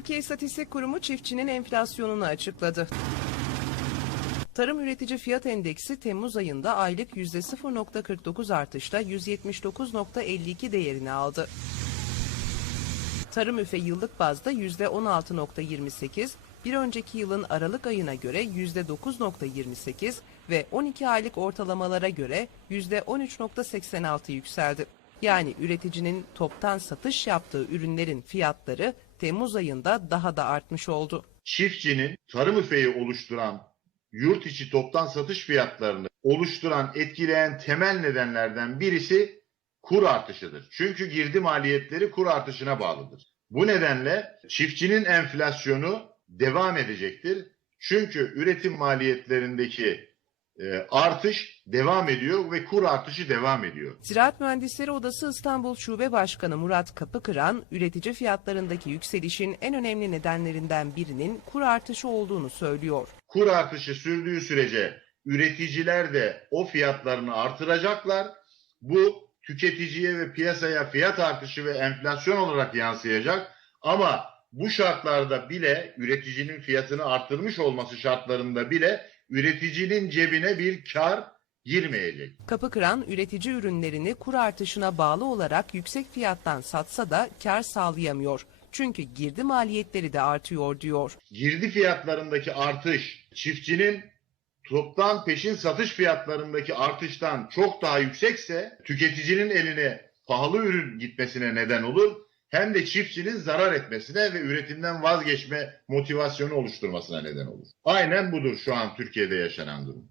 Türkiye İstatistik Kurumu çiftçinin enflasyonunu açıkladı. Tarım üretici fiyat endeksi Temmuz ayında aylık %0.49 artışla 179.52 değerini aldı. Tarım üfe yıllık bazda %16.28, bir önceki yılın Aralık ayına göre %9.28 ve 12 aylık ortalamalara göre %13.86 yükseldi. Yani üreticinin toptan satış yaptığı ürünlerin fiyatları Temmuz ayında daha da artmış oldu. çiftçinin tarım üfeği oluşturan yurt içi toptan satış fiyatlarını oluşturan, etkileyen temel nedenlerden birisi kur artışıdır. Çünkü girdi maliyetleri kur artışına bağlıdır. Bu nedenle çiftçinin enflasyonu devam edecektir. Çünkü üretim maliyetlerindeki artış devam ediyor ve kur artışı devam ediyor. Ziraat Mühendisleri Odası İstanbul Şube Başkanı Murat Kapıkıran, üretici fiyatlarındaki yükselişin en önemli nedenlerinden birinin kur artışı olduğunu söylüyor. kur artışı sürdüğü sürece üreticiler de o fiyatlarını artıracaklar. Bu tüketiciye ve piyasaya fiyat artışı ve enflasyon olarak yansıyacak. Ama bu şartlarda bile üreticinin fiyatını arttırmış olması şartlarında bile üreticinin cebine bir kar girmeyecek. Kapıkıran, üretici ürünlerini kur artışına bağlı olarak yüksek fiyattan satsa da kar sağlayamıyor. Çünkü girdi maliyetleri de artıyor diyor. girdi fiyatlarındaki artış çiftçinin toptan peşin satış fiyatlarındaki artıştan çok daha yüksekse tüketicinin eline pahalı ürün gitmesine neden olur hem de çiftçinin zarar etmesine ve üretimden vazgeçme motivasyonu oluşturmasına neden olur. Aynen budur şu an Türkiye'de yaşanan durum.